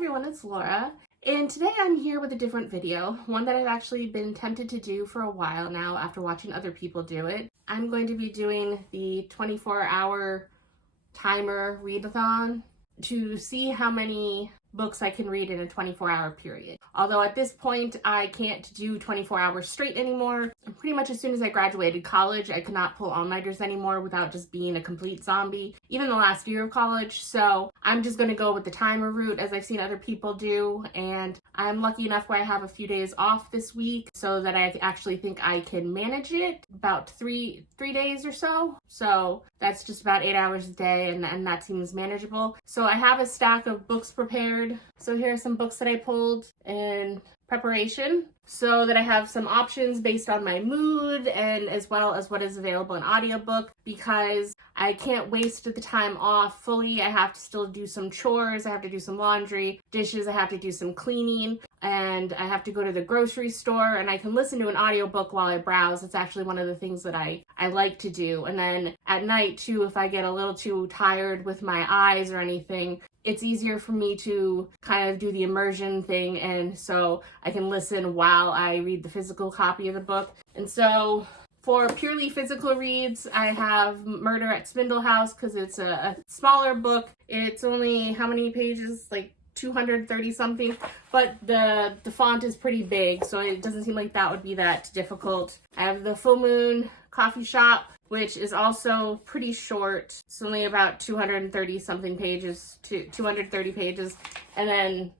everyone, it's Laura, and today I'm here with a different video, one that I've actually been tempted to do for a while now after watching other people do it. I'm going to be doing the 24-hour timer readathon to see how many books I can read in a 24-hour period. Although at this point I can't do 24 hours straight anymore. Pretty much as soon as I graduated college, I could not pull all-nighters anymore without just being a complete zombie, even the last year of college. So I'm just going to go with the timer route as I've seen other people do, and I'm lucky enough where I have a few days off this week so that I actually think I can manage it about three days or so. So that's just about 8 hours a day, and that seems manageable. So I have a stack of books prepared. So here are some books that I pulled in preparation so that I have some options based on my mood and as well as what is available in audiobook, because I can't waste the time off fully. I have to still do some chores, I have to do some laundry, dishes, I have to do some cleaning, and I have to go to the grocery store, and I can listen to an audiobook while I browse. It's actually one of the things that I like to do. And then at night too, if I get a little too tired with my eyes or anything, it's easier for me to kind of do the immersion thing, and so I can listen while I read the physical copy of the book. And so for purely physical reads, I have Murder at Spindle House because it's a smaller book. It's only, how many pages? Like 230 something, but the font is pretty big, so it doesn't seem like that would be that difficult. I have The Full Moon Coffee Shop, which is also pretty short. It's only about 230 something pages to 230 pages, and then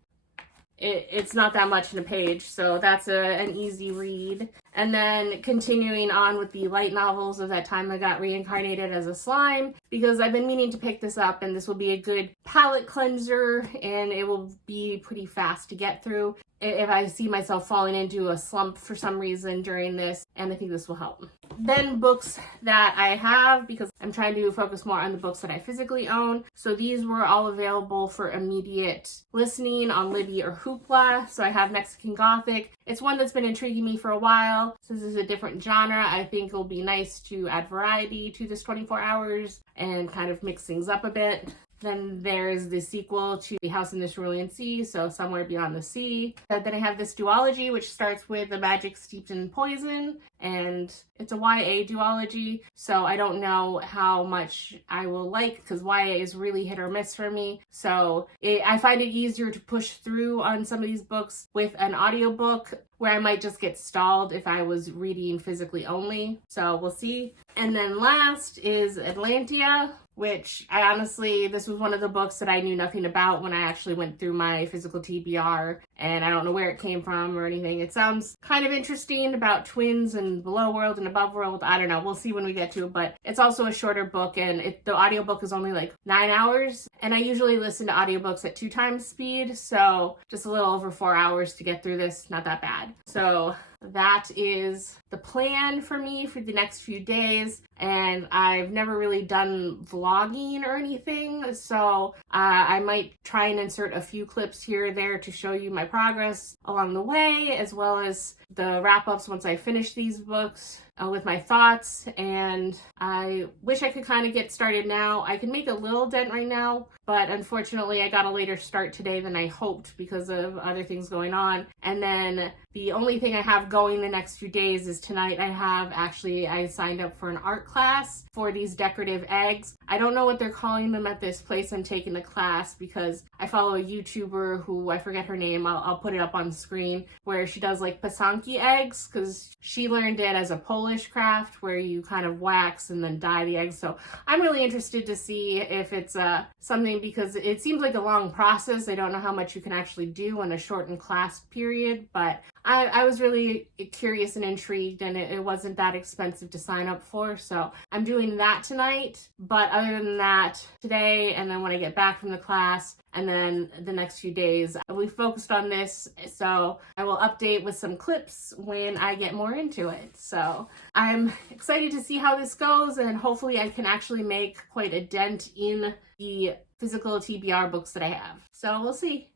it's not that much in a page, so that's an easy read. And then continuing on with the light novels of That Time I Got Reincarnated as a Slime, because I've been meaning to pick this up, and this will be a good palate cleanser, and it will be pretty fast to get through if I see myself falling into a slump for some reason during this, and I think this will help. Then books that I have, because I'm trying to focus more on the books that I physically own. So these were all available for immediate listening on Libby or Hoopla. So I have Mexican Gothic. It's one that's been intriguing me for a while. Since it's a different genre, I think it'll be nice to add variety to this 24 hours and kind of mix things up a bit. Then there's the sequel to The House in the Cerulean Sea, so Somewhere Beyond the Sea. Then I have this duology, which starts with The Magic Steeped in Poison, and it's a YA duology, so I don't know how much I will like, because YA is really hit or miss for me. So I find it easier to push through on some of these books with an audiobook, where I might just get stalled if I was reading physically only. So we'll see. And then last is Atlantia, which this was one of the books that I knew nothing about when I actually went through my physical TBR, and I don't know where it came from or anything. It sounds kind of interesting about twins and below world and above world. I don't know. We'll see when we get to it, but it's also a shorter book, and the audiobook is only like 9 hours, and I usually listen to audiobooks at 2 times speed, so just a little over 4 hours to get through this. Not that bad. So that is the plan for me for the next few days, and I've never really done vlogging or anything, so I might try and insert a few clips here or there to show you my progress along the way, as well as the wrap-ups once I finish these books with my thoughts. And I wish I could kind of get started now. I can make a little dent right now, but unfortunately I got a later start today than I hoped because of other things going on. And then the only thing I have going the next few days is tonight I signed up for an art class for these decorative eggs. I don't know what they're calling them at this place I'm taking the class, because I follow a YouTuber who, I forget her name, I'll put it up on screen, where she does like pasanki eggs, because she learned it as a Polish craft where you kind of wax and then dye the eggs. So I'm really interested to see if it's something, because it seems like a long process. I don't know how much you can actually do in a shortened class period, but I was really curious and intrigued, and it wasn't that expensive to sign up for, so I'm doing that tonight. But other than that, today, and then when I get back from the class, and then the next few days, we focused on this, so I will update with some clips when I get more into it. So I'm excited to see how this goes, and hopefully I can actually make quite a dent in the physical TBR books that I have. So we'll see.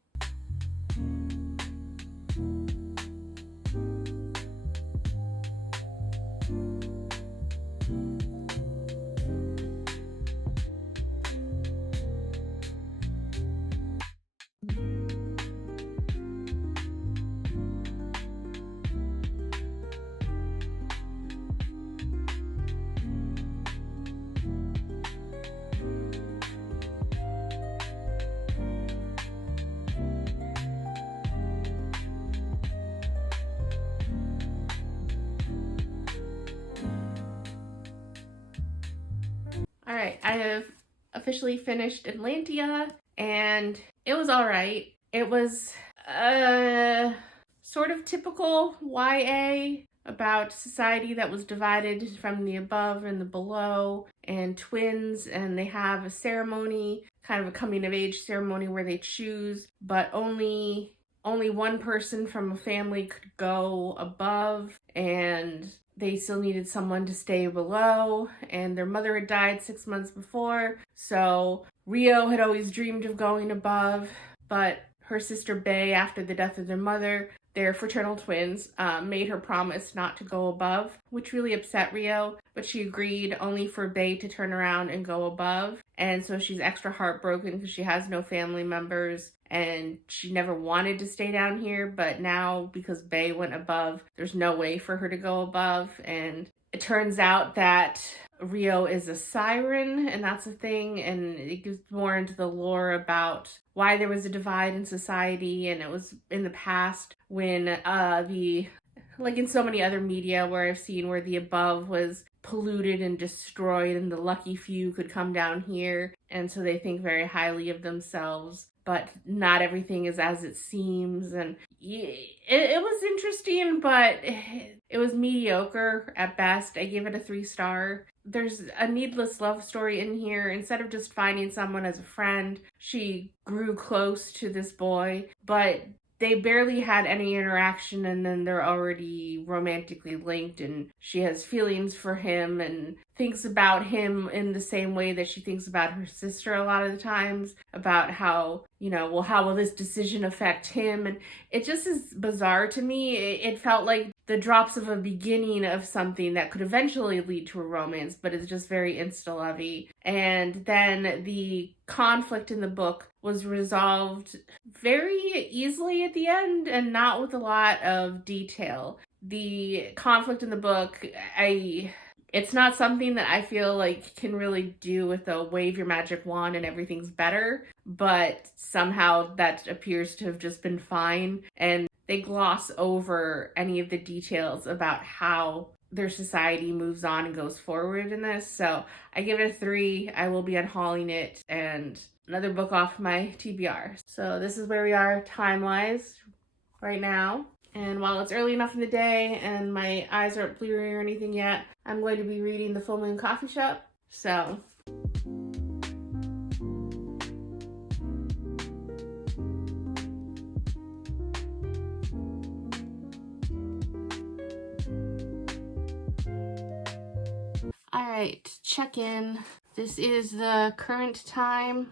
Alright, I have officially finished Atlantia, and it was alright. It was sort of typical YA about society that was divided from the above and the below, and twins, and they have a ceremony, kind of a coming of age ceremony where they choose, but only one person from a family could go above, and they still needed someone to stay below, and their mother had died 6 months before, so Rio had always dreamed of going above, but her sister Bae, after the death of their mother, their fraternal twins, made her promise not to go above, which really upset Rio, but she agreed only for Bae to turn around and go above. And so she's extra heartbroken because she has no family members and she never wanted to stay down here, but now because Bae went above, there's no way for her to go above. And it turns out that Rio is a siren, and that's a thing, and it gives more into the lore about why there was a divide in society, and it was in the past when like in so many other media where I've seen where the above was polluted and destroyed and the lucky few could come down here, and so they think very highly of themselves, but not everything is as it seems. And it was interesting, but it was mediocre at best. I gave it a 3-star. There's a needless love story in here. Instead of just finding someone as a friend, she grew close to this boy, but they barely had any interaction, and then they're already romantically linked, and she has feelings for him and thinks about him in the same way that she thinks about her sister a lot of the times, about how, well, how will this decision affect him? And it just is bizarre to me. It felt like the drops of a beginning of something that could eventually lead to a romance, but it's just very insta-lovey. And then the conflict in the book was resolved very easily at the end and not with a lot of detail. The conflict in the book, it's not something that I feel like can really do with a wave your magic wand and everything's better, but somehow that appears to have just been fine, and they gloss over any of the details about how their society moves on and goes forward in this. So I give it a 3. I will be unhauling it, and another book off my TBR. So this is where we are time-wise right now. And while it's early enough in the day and my eyes aren't bleary or anything yet, I'm going to be reading The Full Moon Coffee Shop. So alright, check in. This is the current time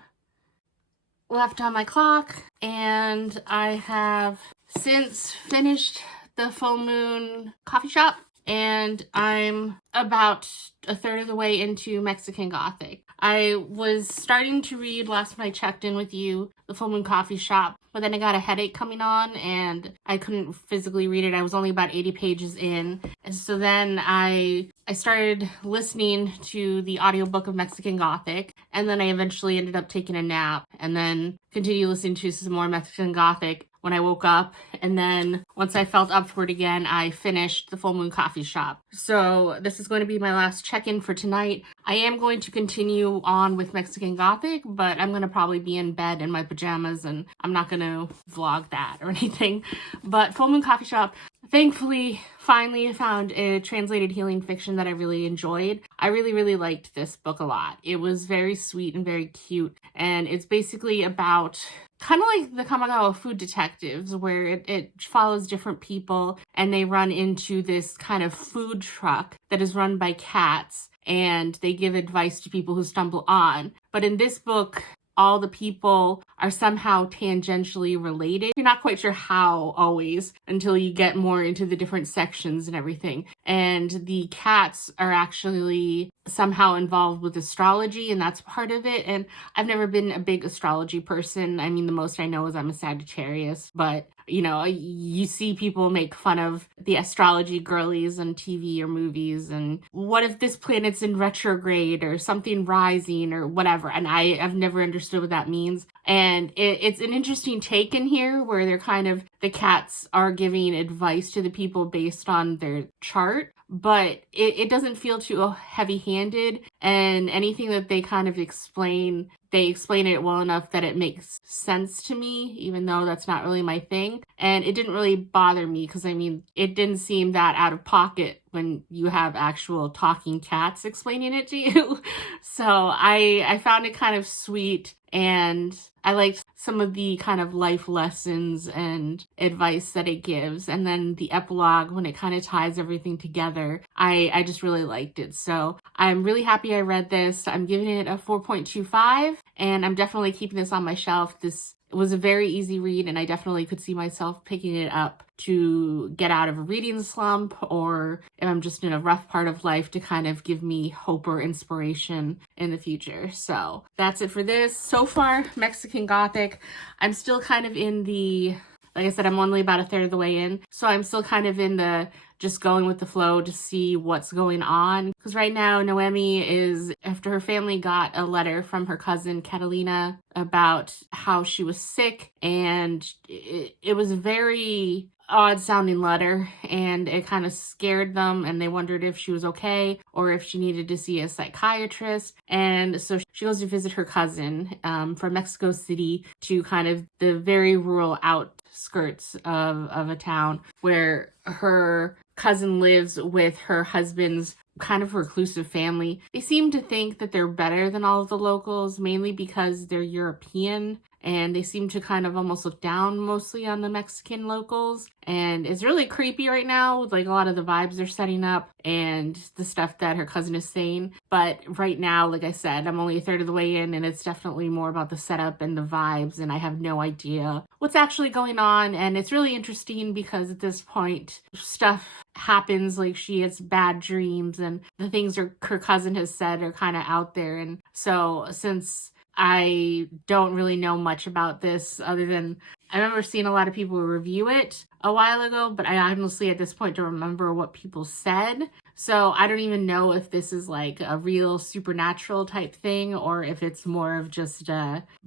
left on my clock, and I have since finished The Full Moon Coffee Shop, and I'm about a third of the way into Mexican Gothic. I was starting to read last time I checked in with you, The Full Moon Coffee Shop, but then I got a headache coming on and I couldn't physically read it. I was only about 80 pages in. And so then I started listening to the audiobook of Mexican Gothic, and then I eventually ended up taking a nap and then continued listening to some more Mexican Gothic when I woke up, and then once I felt up for it again, I finished The Full Moon Coffee Shop. So this is going to be my last check-in for tonight. I am going to continue on with Mexican Gothic, but I'm going to probably be in bed in my pajamas, and I'm not going to vlog that or anything. But Full Moon Coffee Shop, thankfully, finally found a translated healing fiction that I really enjoyed. I really, really liked this book a lot. It was very sweet and very cute, and it's basically about kind of like the Kamagawa Food Detectives, where it follows different people and they run into this kind of food truck that is run by cats, and they give advice to people who stumble on. But in this book, all the people are somehow tangentially related. You're not quite sure how always until you get more into the different sections and everything. And the cats are actually somehow involved with astrology, and that's part of it. And I've never been a big astrology person. I mean, the most I know is I'm a Sagittarius, but you see people make fun of the astrology girlies on TV or movies, and what if this planet's in retrograde or something rising or whatever, and I've never understood what that means. And it's an interesting take in here where the cats are giving advice to the people based on their chart, but it doesn't feel too heavy-handed, and anything that they kind of explain, they explain it well enough that it makes sense to me, even though that's not really my thing. And it didn't really bother me because, I mean, it didn't seem that out of pocket when you have actual talking cats explaining it to you. So I found it kind of sweet, and I liked some of the kind of life lessons and advice that it gives. And then the epilogue, when it kind of ties everything together, I just really liked it. So I'm really happy I read this. I'm giving it a 4.25, and I'm definitely keeping this on my shelf. This was a very easy read, and I definitely could see myself picking it up to get out of a reading slump, or if I'm just in a rough part of life, to kind of give me hope or inspiration in the future. So that's it for this. So far, Mexican Gothic. I'm still kind of in the, like I said, I'm only about a third of the way in, so I'm still kind of in the just going with the flow to see what's going on. Because right now, Noemi is, after her family got a letter from her cousin Catalina about how she was sick, and it was a very odd sounding letter, and it kind of scared them, and they wondered if she was okay or if she needed to see a psychiatrist. And so she goes to visit her cousin from Mexico City to kind of the very rural outskirts of a town where her cousin lives with her husband's kind of reclusive family. They seem to think that they're better than all of the locals, mainly because they're European, and they seem to kind of almost look down mostly on the Mexican locals. And it's really creepy right now with like a lot of the vibes they're setting up and the stuff that her cousin is saying. But right now, like I said, I'm only a third of the way in, and it's definitely more about the setup and the vibes, and I have no idea what's actually going on. And it's really interesting because at this point, stuff happens, like she has bad dreams, and the things her cousin has said are kind of out there. And so since I don't really know much about this other than I remember seeing a lot of people review it a while ago, but I honestly at this point don't remember what people said. So I don't even know if this is like a real supernatural type thing, or if it's more of just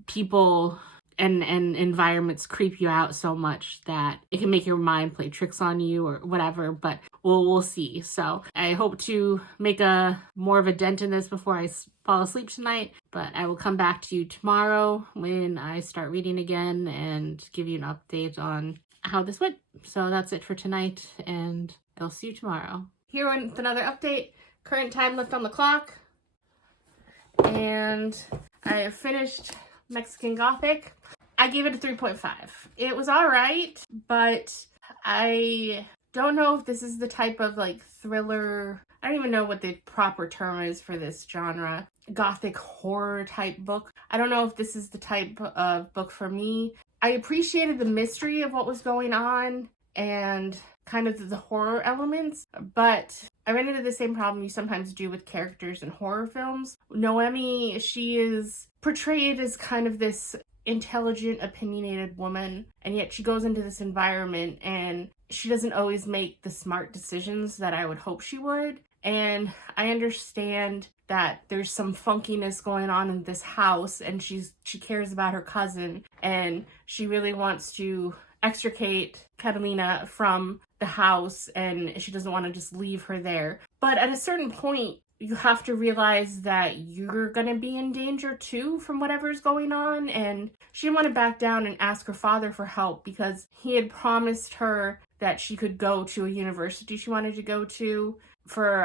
people and environments creep you out so much that it can make your mind play tricks on you or whatever, but we'll see. So I hope to make a more of a dent in this before I fall asleep tonight, but I will come back to you tomorrow when I start reading again and give you an update on how this went. So that's it for tonight, and I'll see you tomorrow. Here with another update. Current time left on the clock, and I have finished Mexican Gothic. I gave it a 3.5. It was all right, but I don't know if this is the type of like thriller. I don't even know what the proper term is for this genre. Gothic horror type book. I don't know if this is the type of book for me. I appreciated the mystery of what was going on and kind of the horror elements, but I ran into the same problem you sometimes do with characters in horror films. Noemi, she is portrayed as kind of this intelligent, opinionated woman, and yet she goes into this environment and she doesn't always make the smart decisions that I would hope she would. And I understand that there's some funkiness going on in this house, and she cares about her cousin, and she really wants to extricate Catalina from the house, and she doesn't want to just leave her there. But at a certain point, you have to realize that you're going to be in danger too from whatever's going on. And she didn't want to back down and ask her father for help because he had promised her that she could go to a university she wanted to go to for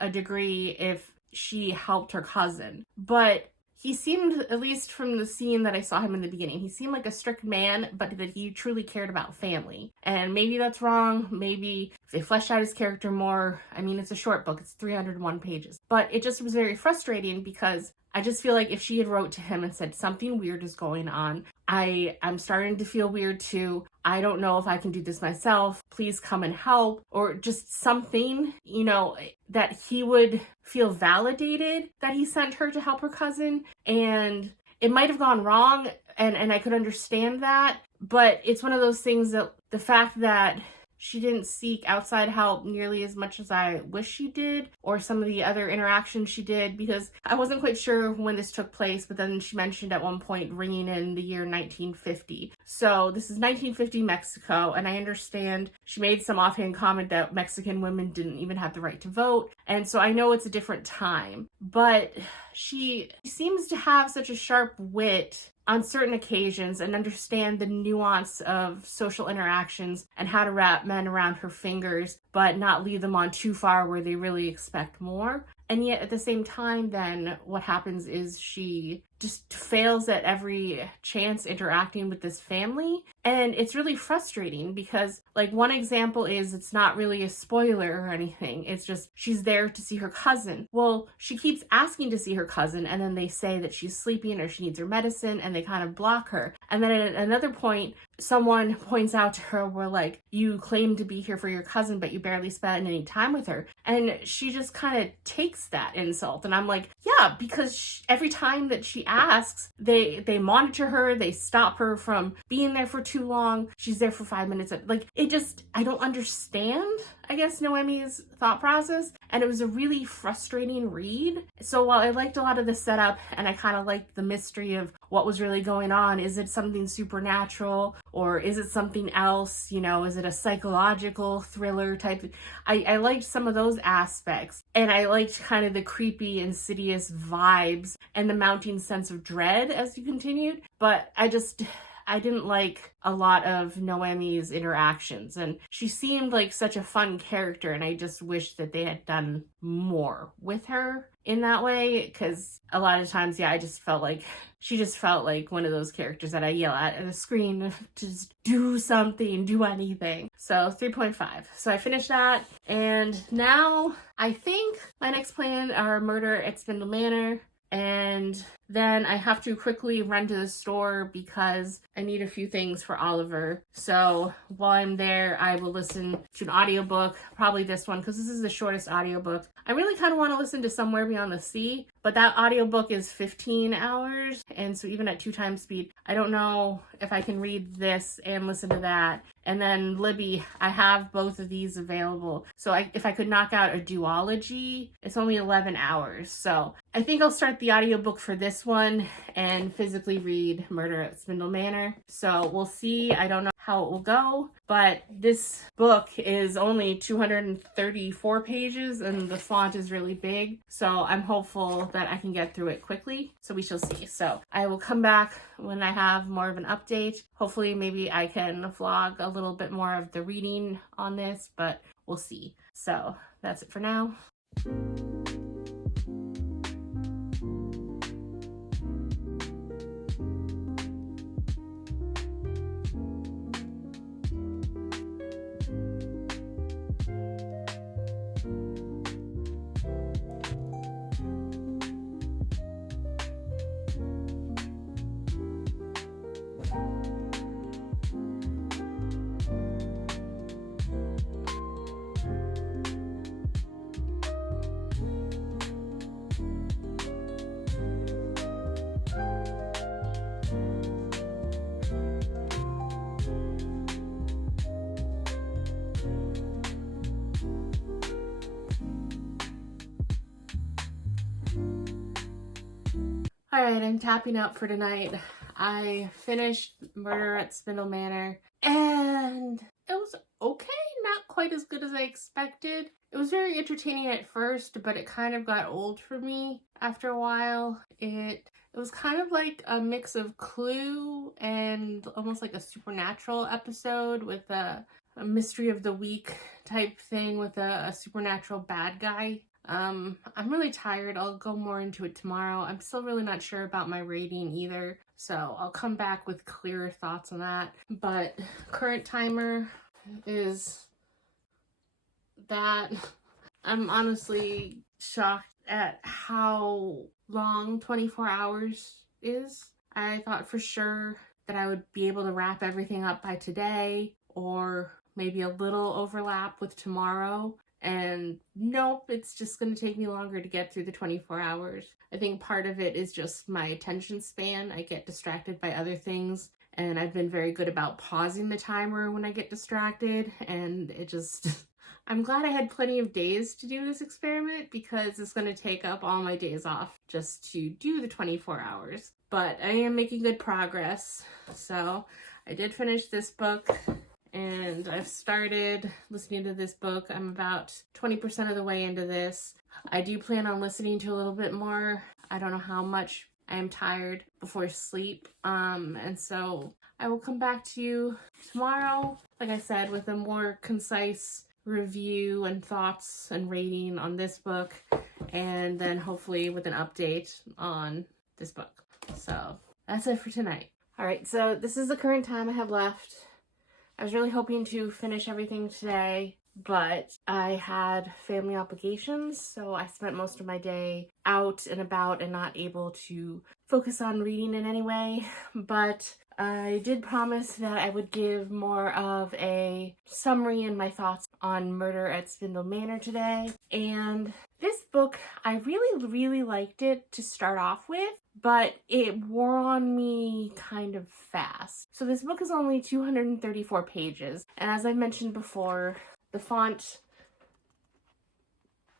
a degree if she helped her cousin. But he seemed, at least from the scene that I saw him in the beginning, he seemed like a strict man, but that he truly cared about family. And maybe that's wrong. Maybe if they fleshed out his character more, I mean, it's a short book, it's 301 pages. But it just was very frustrating because I just feel like if she had wrote to him and said something weird is going on, I'm starting to feel weird too. I don't know if I can do this myself. Please come and help. Or just something, you know, that he would feel validated that he sent her to help her cousin. And it might have gone wrong, and I could understand that. But it's one of those things that the fact that she didn't seek outside help nearly as much as I wish she did, or some of the other interactions she did, because I wasn't quite sure when this took place, but then she mentioned at one point ringing in the year 1950. So this is 1950 Mexico, and I understand she made some offhand comment that Mexican women didn't even have the right to vote, and so I know it's a different time, but she seems to have such a sharp wit on certain occasions and understand the nuance of social interactions and how to wrap men around her fingers, but not lead them on too far where they really expect more. And yet at the same time, then what happens is she just fails at every chance interacting with this family. And it's really frustrating because, like, one example is it's not really a spoiler or anything. It's just she's there to see her cousin. Well, she keeps asking to see her cousin, and then they say that she's sleeping or she needs her medicine, and they kind of block her. And then at another point, someone points out to her, where like, you claim to be here for your cousin, but you barely spent any time with her. And she just kind of takes that insult. And I'm like, yeah, because every time that she asks, they monitor her, they stop her from being there for too long. She's there for 5 minutes. Like, it just, I don't understand, I guess, Noemi's thought process. And it was a really frustrating read. So while I liked a lot of the setup and I kind of liked the mystery of what was really going on, is it something supernatural or is it something else? You know, is it a psychological thriller type? I liked some of those aspects, and I liked kind of the creepy, insidious vibes and the mounting sense of dread as you continued. But I didn't like a lot of Noemi's interactions, and she seemed like such a fun character, and I just wish that they had done more with her in that way, because a lot of times, yeah, I just felt like she just felt like one of those characters that I yell at the screen to just do something, do anything. So 3.5. So I finished that, and now I think my next plan are Murder at Spindle Manor. And then I have to quickly run to the store because I need a few things for Oliver. So while I'm there, I will listen to an audiobook, probably this one, because this is the shortest audiobook. I really kind of want to listen to Somewhere Beyond the Sea, but that audiobook is 15 hours. And so even at 2 times speed, I don't know if I can read this and listen to that. And then Libby, I have both of these available. So if I could knock out a duology, it's only 11 hours. So I think I'll start the audiobook for this one and physically read Murder at Spindle Manor. So we'll see. I don't know how it will go, but this book is only 234 pages and the font is really big. So I'm hopeful that I can get through it quickly. So we shall see. So I will come back when I have more of an update. Hopefully maybe I can vlog a little bit more of the reading on this, but we'll see. So that's it for now. Alright, I'm tapping out for tonight. I finished Murder at Spindle Manor, and it was okay, not quite as good as I expected. It was very entertaining at first, but it kind of got old for me after a while. It was kind of like a mix of Clue and almost like a supernatural episode with a mystery of the week type thing with a supernatural bad guy. I'm really tired. I'll go more into it tomorrow. I'm still really not sure about my rating either, so I'll come back with clearer thoughts on that. But current timer is that. I'm honestly shocked at how long 24 hours is. I thought for sure that I would be able to wrap everything up by today, or maybe a little overlap with tomorrow. And nope, it's just going to take me longer to get through the 24 hours. I think part of it is just my attention span. I get distracted by other things and I've been very good about pausing the timer when I get distracted, and it just I'm glad I had plenty of days to do this experiment because it's going to take up all my days off just to do the 24 hours. But I am making good progress. So I did finish this book and I've started listening to this book. I'm about 20% of the way into this. I do plan on listening to a little bit more. I don't know how much. I am tired before sleep. And so I will come back to you tomorrow, like I said, with a more concise review and thoughts and rating on this book, and then hopefully with an update on this book. So that's it for tonight. All right, so this is the current time I have left. I was really hoping to finish everything today, but I had family obligations, so I spent most of my day out and about and not able to focus on reading in any way. But I did promise that I would give more of a summary and my thoughts on Murder at Spindle Manor today. And this book, I really liked it to start off with, but it wore on me kind of fast. So this book is only 234 pages, and as I mentioned before, the font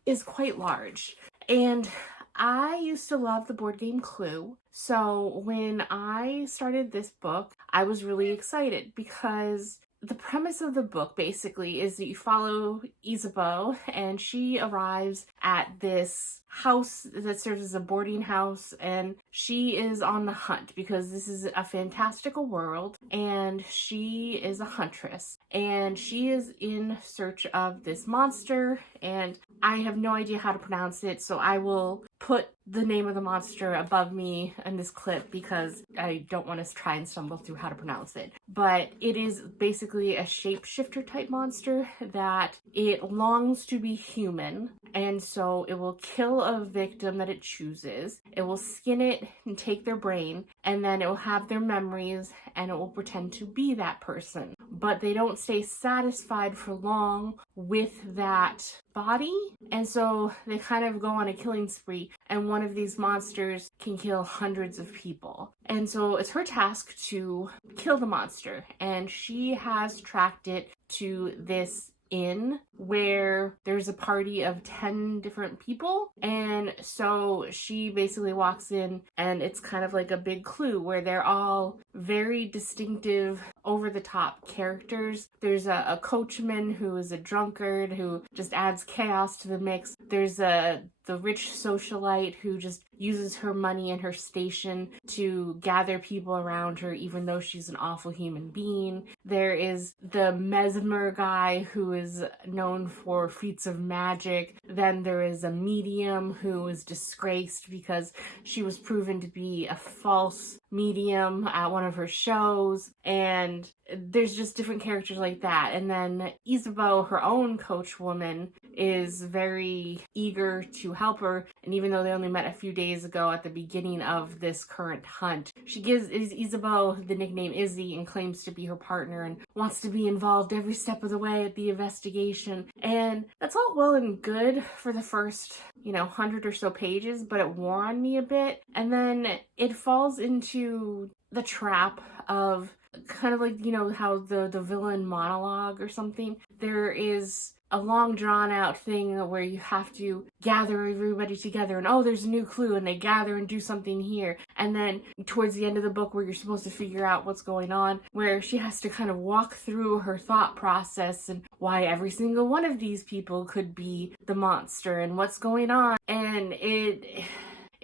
is quite large. And I used to love the board game Clue. So when I started this book, I was really excited because the premise of the book basically is that you follow Isabeau, and she arrives at this house that serves as a boarding house, and she is on the hunt because this is a fantastical world, and she is a huntress, and she is in search of this monster, and I have no idea how to pronounce it, so I will put the name of the monster above me in this clip because I don't want to try and stumble through how to pronounce it. But it is basically a shapeshifter type monster that it longs to be human, and so it will kill a victim that it chooses. It will skin it and take their brain, and then it will have their memories, and it will pretend to be that person. But they don't stay satisfied for long with that body, and so they kind of go on a killing spree, and one of these monsters can kill hundreds of people. And so it's her task to kill the monster, and she has tracked it to this inn where there's a party of 10 different people, and so she basically walks in, and it's kind of like a big Clue where they're all very distinctive, over-the-top characters. There's a coachman who is a drunkard who just adds chaos to the mix. There's the rich socialite who just uses her money and her station to gather people around her even though she's an awful human being. There is the mesmer guy who is known for feats of magic. Then there is a medium who is disgraced because she was proven to be a false medium at one of her shows, and there's just different characters like that. And then Isabeau, her own coach woman, is very eager to help her, and even though they only met a few days ago at the beginning of this current hunt, she gives Isabeau the nickname Izzy and claims to be her partner and wants to be involved every step of the way at the investigation. And that's all well and good for the first 100 or so pages, but it wore on me a bit, and then it falls into the trap of kind of like, how the villain monologue or something. There is a long drawn out thing where you have to gather everybody together, and there's a new clue, and they gather and do something here, and then towards the end of the book where you're supposed to figure out what's going on, where she has to kind of walk through her thought process and why every single one of these people could be the monster and what's going on, and it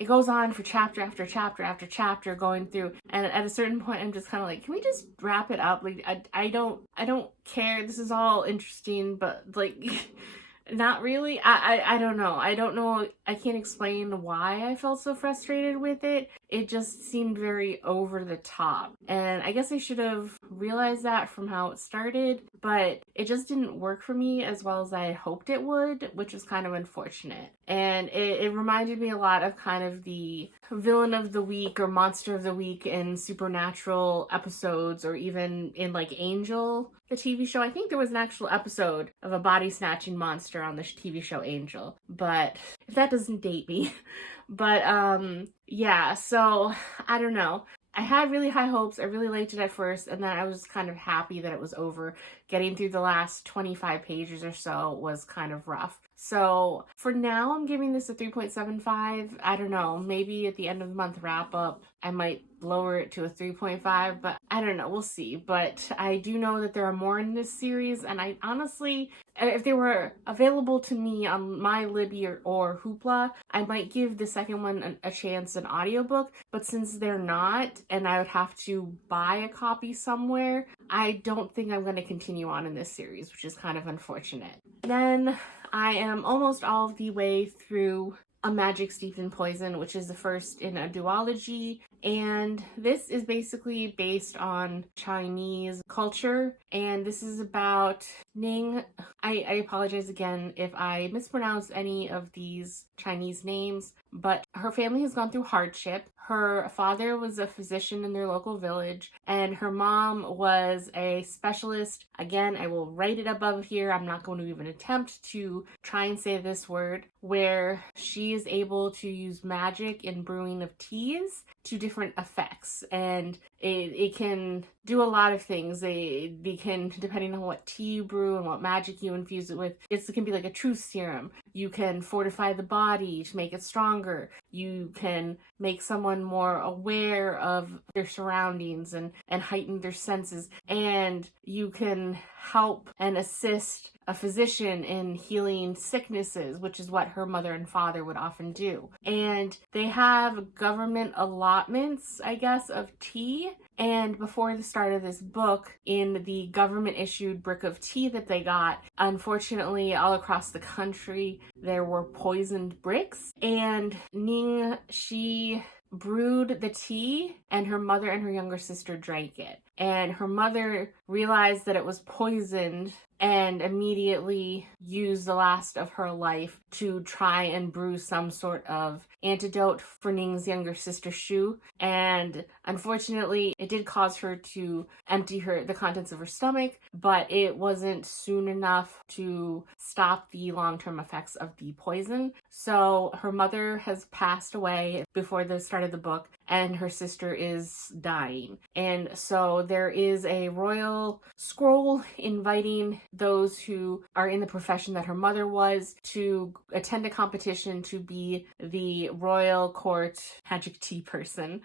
goes on for chapter after chapter after chapter going through, and at a certain point I'm just kind of like, can we just wrap it up? Like, I don't care. This is all interesting, but like not really. I don't know. I can't explain why I felt so frustrated with it. It just seemed very over the top. And I guess I should have realized that from how it started, but it just didn't work for me as well as I had hoped it would, which was kind of unfortunate. And it reminded me a lot of kind of the villain of the week or monster of the week in Supernatural episodes, or even in like Angel, the TV show. I think there was an actual episode of a body snatching monster on the TV show Angel, but if that doesn't date me. But yeah, so I don't know. I had really high hopes. I really liked it at first, and then I was kind of happy that it was over. Getting through the last 25 pages or so was kind of rough. So for now, I'm giving this a 3.75. I don't know, maybe at the end of the month wrap up, I might lower it to a 3.5, but I don't know, we'll see. But I do know that there are more in this series, and I honestly, if they were available to me on my Libby or Hoopla, I might give the second one a chance, an audiobook, but since they're not, and I would have to buy a copy somewhere, I don't think I'm going to continue on in this series, which is kind of unfortunate. Then I am almost all of the way through A Magic Steeped in Poison, which is the first in a duology, and this is basically based on Chinese culture, and this is about Ning. I apologize again if I mispronounce any of these Chinese names, but her family has gone through hardship. Her father was a physician in their local village, and her mom was a specialist. Again, I will write it above here. I'm not going to even attempt to try and say this word, where she is able to use magic in brewing of teas to different effects, and it can do a lot of things. They can, depending on what tea you brew and what magic you infuse it with, it can be like a truth serum. You can fortify the body to make it stronger. You can make someone more aware of their surroundings and heighten their senses, and you can help and assist a physician in healing sicknesses, which is what her mother and father would often do. And they have government allotments, I guess, of tea. And before the start of this book, in the government issued brick of tea that they got, unfortunately, all across the country, there were poisoned bricks. And Ning, she brewed the tea, and her mother and her younger sister drank it. And her mother realized that it was poisoned and immediately used the last of her life to try and brew some sort of antidote for Ning's younger sister Shu. And unfortunately, it did cause her to empty the contents of her stomach, but it wasn't soon enough to stop the long-term effects of the poison. So her mother has passed away before the start of the book, and her sister is dying. And so there is a royal scroll inviting those who are in the profession that her mother was to attend a competition to be the royal court magic tea person.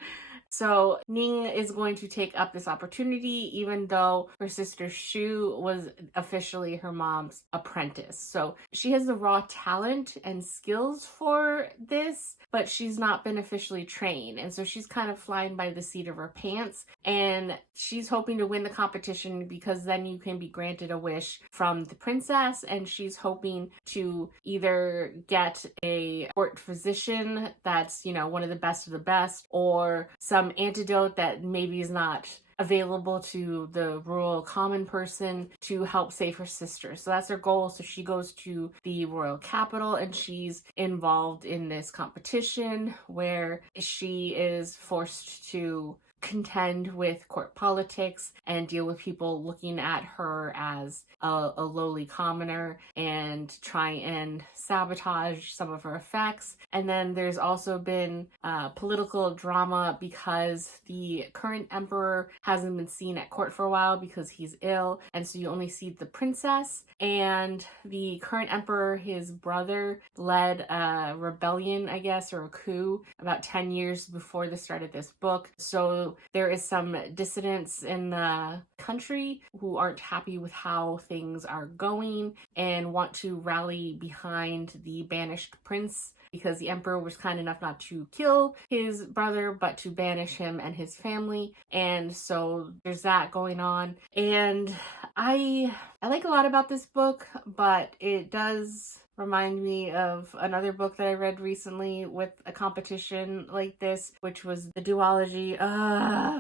So Ning is going to take up this opportunity, even though her sister Shu was officially her mom's apprentice. So she has the raw talent and skills for this, but she's not been officially trained. And so she's kind of flying by the seat of her pants. And she's hoping to win the competition because then you can be granted a wish from the princess. And she's hoping to either get a court physician that's, you know, one of the best, or some antidote that maybe is not available to the rural common person to help save her sister. So that's her goal. So she goes to the royal capital and she's involved in this competition where she is forced to contend with court politics and deal with people looking at her as a lowly commoner and try and sabotage some of her effects. And then there's also been political drama because the current emperor hasn't been seen at court for a while because he's ill, and so you only see the princess. And the current emperor, his brother, led a rebellion, I guess, or a coup about 10 years before the start of this book. So there is some dissidents in the country who aren't happy with how things are going and want to rally behind the banished prince, because the emperor was kind enough not to kill his brother, but to banish him and his family. And so there's that going on. And I like a lot about this book, but it does remind me of another book that I read recently with a competition like this, which was the duology.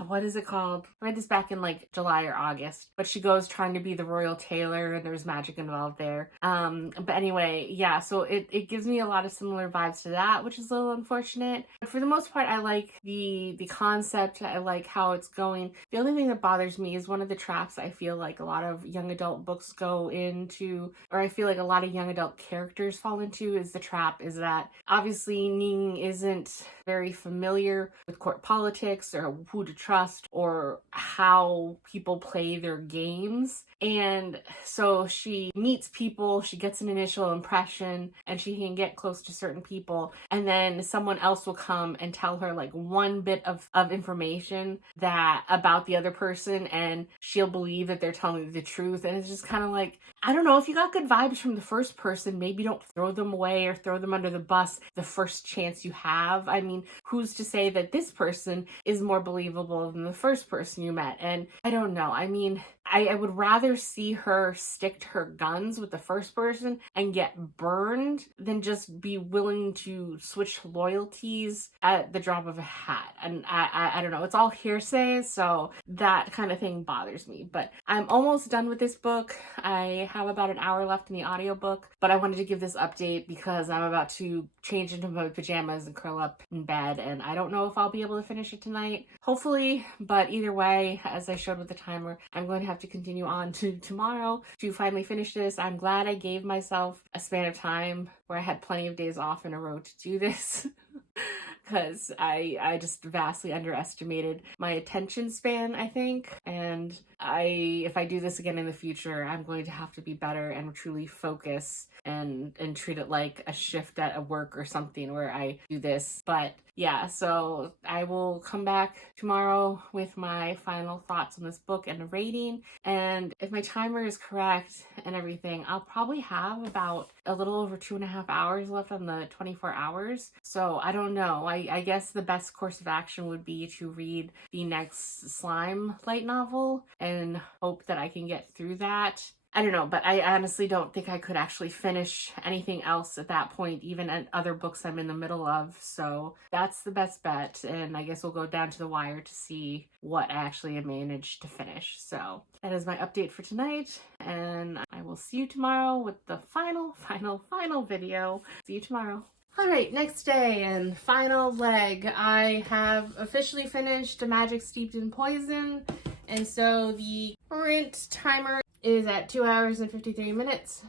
What is it called? I read this back in like July or August, but she goes trying to be the royal tailor and there's magic involved there. But anyway, yeah, so it gives me a lot of similar vibes to that, which is a little unfortunate. But for the most part, I like the concept. I like how it's going. The only thing that bothers me is one of the traps I feel like a lot of young adult books go into, or I feel like a lot of young adult characters characters fall into is the trap, is that obviously Ning isn't very familiar with court politics or who to trust or how people play their games. And so she meets people, she gets an initial impression, and she can get close to certain people. And then someone else will come and tell her like one bit of information that about the other person, and she'll believe that they're telling the truth. And it's just kind of like, I don't know, if you got good vibes from the first person, maybe don't throw them away or throw them under the bus the first chance you have. I mean, who's to say that this person is more believable than the first person you met? And I don't know. I mean, I would rather see her stick to her guns with the first person and get burned than just be willing to switch loyalties at the drop of a hat. And I don't know, it's all hearsay, so that kind of thing bothers me. But I'm almost done with this book. I have about an hour left in the audiobook, but I wanted to give this update because I'm about to change into my pajamas and curl up in bed, and I don't know if I'll be able to finish it tonight. Hopefully, but either way, as I showed with the timer, I'm going to have to continue on to tomorrow to finally finish this. I'm glad I gave myself a span of time where I had plenty of days off in a row to do this. Because I just vastly underestimated my attention span, I think. And if I do this again in the future, I'm going to have to be better and truly focus and treat it like a shift at a work or something where I do this. But yeah, so I will come back tomorrow with my final thoughts on this book and a rating. And if my timer is correct and everything, I'll probably have about a little over 2.5 hours left on the 24 hours. So I don't know. I guess the best course of action would be to read the next Slime light novel and hope that I can get through that. I don't know, but I honestly don't think I could actually finish anything else at that point, even at other books I'm in the middle of. So that's the best bet. And I guess we'll go down to the wire to see what I actually managed to finish. So that is my update for tonight. And I will see you tomorrow with the final video. See you tomorrow. All right, next day and final leg. I have officially finished A Magic Steeped in Poison. And so the current timer is at 2 hours and 53 minutes.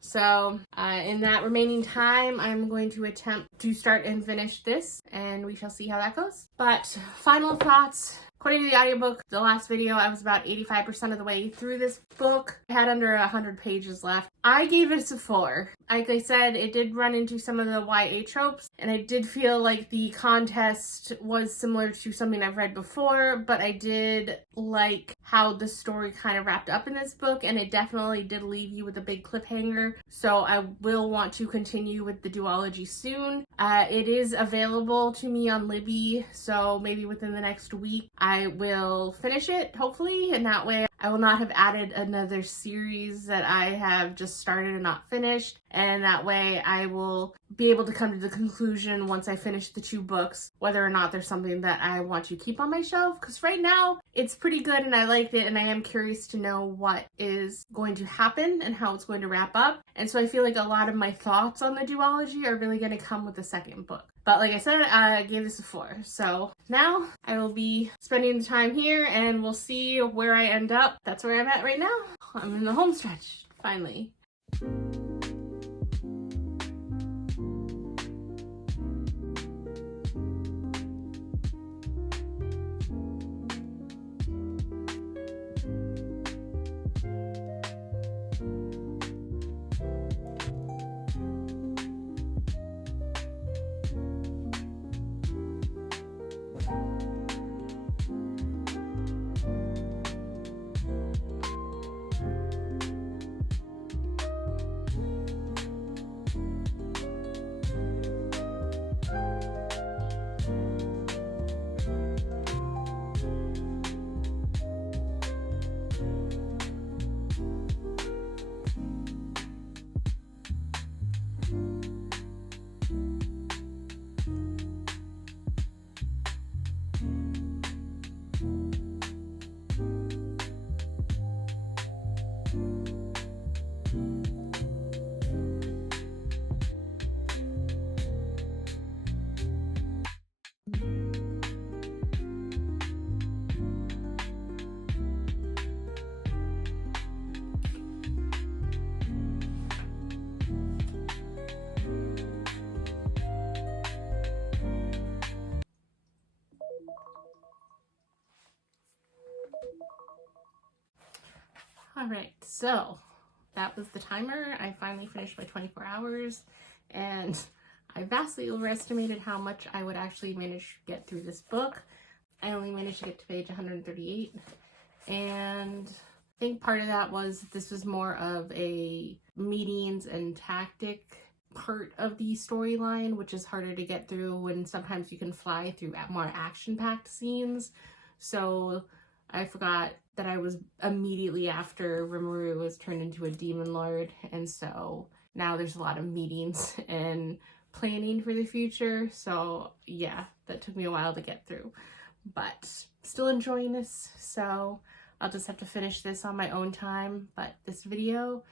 So in that remaining time, I'm going to attempt to start and finish this, and we shall see how that goes. But final thoughts. According to the audiobook, the last video, I was about 85% of the way through this book. I had under 100 pages left. I gave it a 4. Like I said, it did run into some of the YA tropes, and I did feel like the contest was similar to something I've read before, but I did like how the story kind of wrapped up in this book, and it definitely did leave you with a big cliffhanger. So I will want to continue with the duology soon. It is available to me on Libby, so maybe within the next week I will finish it, hopefully, and that way I will not have added another series that I have just started and not finished, and that way I will be able to come to the conclusion once I finish the 2 books whether or not there's something that I want to keep on my shelf, because right now it's pretty good and I liked it, and I am curious to know what is going to happen and how it's going to wrap up. And so I feel like a lot of my thoughts on the duology are really going to come with the second book. But like I said, I gave this a 4. So now I will be spending the time here and we'll see where I end up. That's where I'm at right now. I'm in the home stretch, finally. All right, so that was the timer. I finally finished my 24 hours, and I vastly overestimated how much I would actually manage to get through this book. I only managed to get to page 138, and I think part of that was this was more of a meetings and tactic part of the storyline, which is harder to get through when sometimes you can fly through more action-packed scenes. So I forgot that I was immediately after Rimuru was turned into a demon lord, and so now there's a lot of meetings and planning for the future. So yeah, that took me a while to get through, but still enjoying this, so I'll just have to finish this on my own time. But this video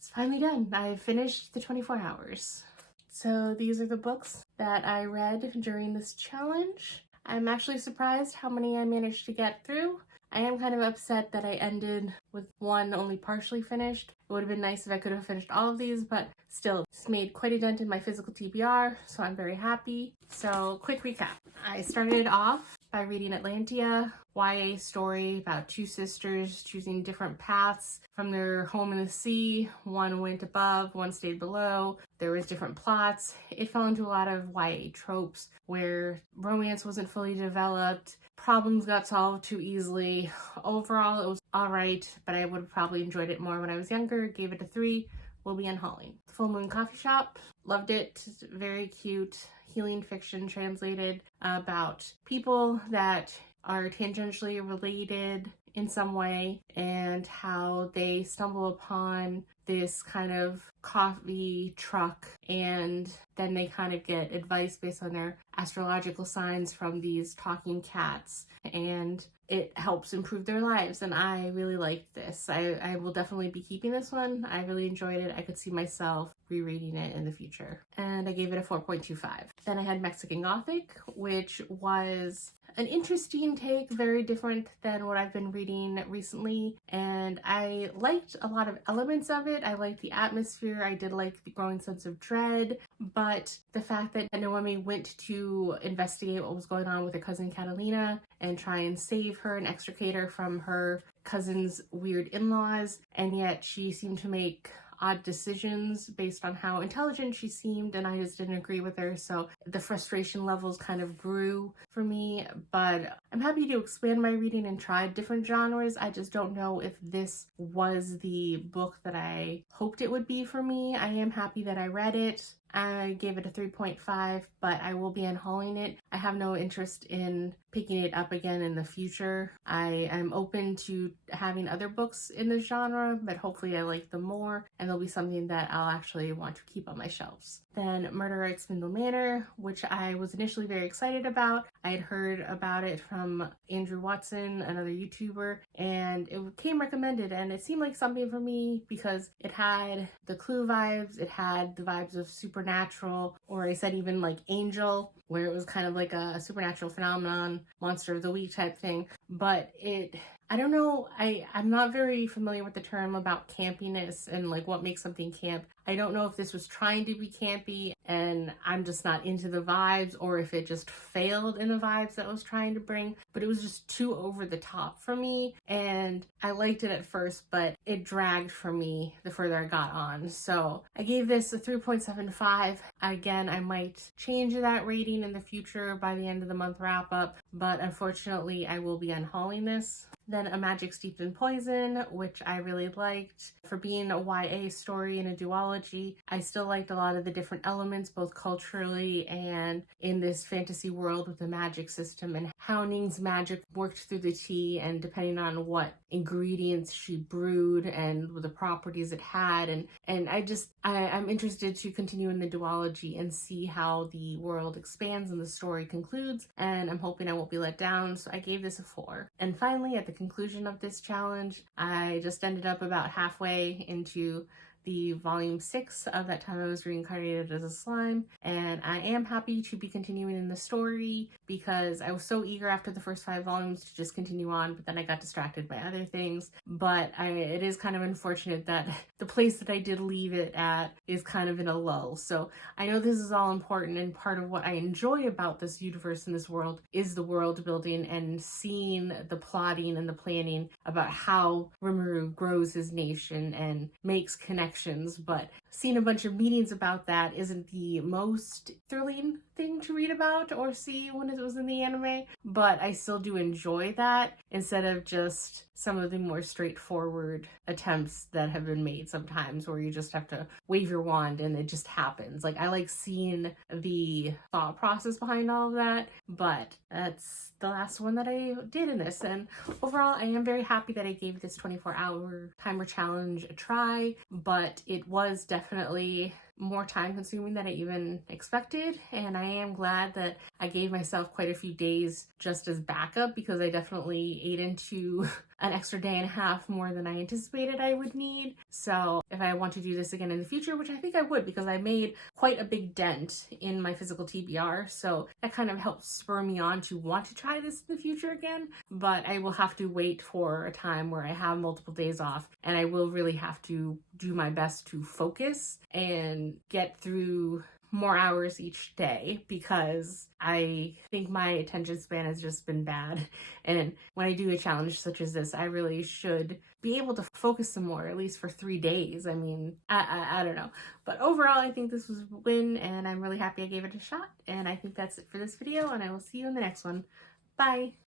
is finally done. I finished the 24 hours. So these are the books that I read during this challenge. I'm actually surprised how many I managed to get through. I am kind of upset that I ended with one only partially finished. It would have been nice if I could have finished all of these, but still, it's made quite a dent in my physical TBR, so I'm very happy. So, quick recap. I started off by reading Atlantia, YA story about two sisters choosing different paths from their home in the sea. One went above, one stayed below. There was different plots. It fell into a lot of YA tropes where romance wasn't fully developed, problems got solved too easily. Overall, it was alright, but I would have probably enjoyed it more when I was younger. Gave it a 3. Will be unhauling. Full Moon Coffee Shop. Loved it. Very cute. Healing fiction translated about people that are tangentially related in some way and how they stumble upon this kind of coffee truck, and then they kind of get advice based on their astrological signs from these talking cats, and it helps improve their lives. And I really liked this. I will definitely be keeping this one. I really enjoyed it. I could see myself rereading it in the future. And I gave it a 4.25. Then I had Mexican Gothic, which was an interesting take, very different than what I've been reading recently, and I liked a lot of elements of it. I liked the atmosphere, I did like the growing sense of dread, but the fact that Noemi went to investigate what was going on with her cousin Catalina and try and save her and extricate her from her cousin's weird in-laws, and yet she seemed to make odd decisions based on how intelligent she seemed, and I just didn't agree with her, so the frustration levels kind of grew for me. But I'm happy to expand my reading and try different genres. I just don't know if this was the book that I hoped it would be for me. I am happy that I read it. I gave it a 3.5, but I will be unhauling it. I have no interest in picking it up again in the future. I am open to having other books in the genre, but hopefully I like them more, and they'll be something that I'll actually want to keep on my shelves. Then Murder at Spindle Manor, which I was initially very excited about. I had heard about it from Andrew Watson, another YouTuber, and it came recommended, and it seemed like something for me because it had the Clue vibes, it had the vibes of Supernatural, or I said even like Angel, where it was kind of like a supernatural phenomenon, monster of the week type thing. But I don't know, I'm not very familiar with the term about campiness and like what makes something camp. I don't know if this was trying to be campy and I'm just not into the vibes, or if it just failed in the vibes that it was trying to bring, but it was just too over the top for me, and I liked it at first, but it dragged for me the further I got on. So I gave this a 3.75. Again, I might change that rating in the future by the end of the month wrap up, but unfortunately I will be unhauling this. Then A Magic Steeped in Poison, which I really liked. For being a YA story and a duology, I still liked a lot of the different elements, both culturally and in this fantasy world with the magic system, and how Ning's magic worked through the tea, and depending on what ingredients she brewed and the properties it had. And I'm interested to continue in the duology and see how the world expands and the story concludes, and I'm hoping I won't be let down, so I gave this a 4. And finally, at the conclusion of this challenge, I just ended up about halfway into the volume 6 of That Time I Was Reincarnated as a Slime, and I am happy to be continuing in the story because I was so eager after the first 5 volumes to just continue on, but then I got distracted by other things. But it is kind of unfortunate that the place that I did leave it at is kind of in a lull. So I know this is all important, and part of what I enjoy about this universe and this world is the world building and seeing the plotting and the planning about how Rimuru grows his nation and makes connections. But seeing a bunch of meetings about that isn't the most thrilling thing to read about or see when it was in the anime, but I still do enjoy that instead of just some of the more straightforward attempts that have been made sometimes where you just have to wave your wand and it just happens. Like, I like seeing the thought process behind all of that, but that's the last one that I did in this. And overall, I am very happy that I gave this 24-hour timer challenge a try, but it was definitely more time consuming than I even expected, and I am glad that I gave myself quite a few days just as backup because I definitely ate into an extra day and a half more than I anticipated I would need. So if I want to do this again in the future, which I think I would because I made quite a big dent in my physical TBR, so that kind of helped spur me on to want to try this in the future again, but I will have to wait for a time where I have multiple days off, and I will really have to do my best to focus and get through more hours each day because I think my attention span has just been bad. And when I do a challenge such as this, I really should be able to focus some more, at least for 3 days. I mean, I don't know. But overall, I think this was a win, and I'm really happy I gave it a shot. And I think that's it for this video, and I will see you in the next one. Bye!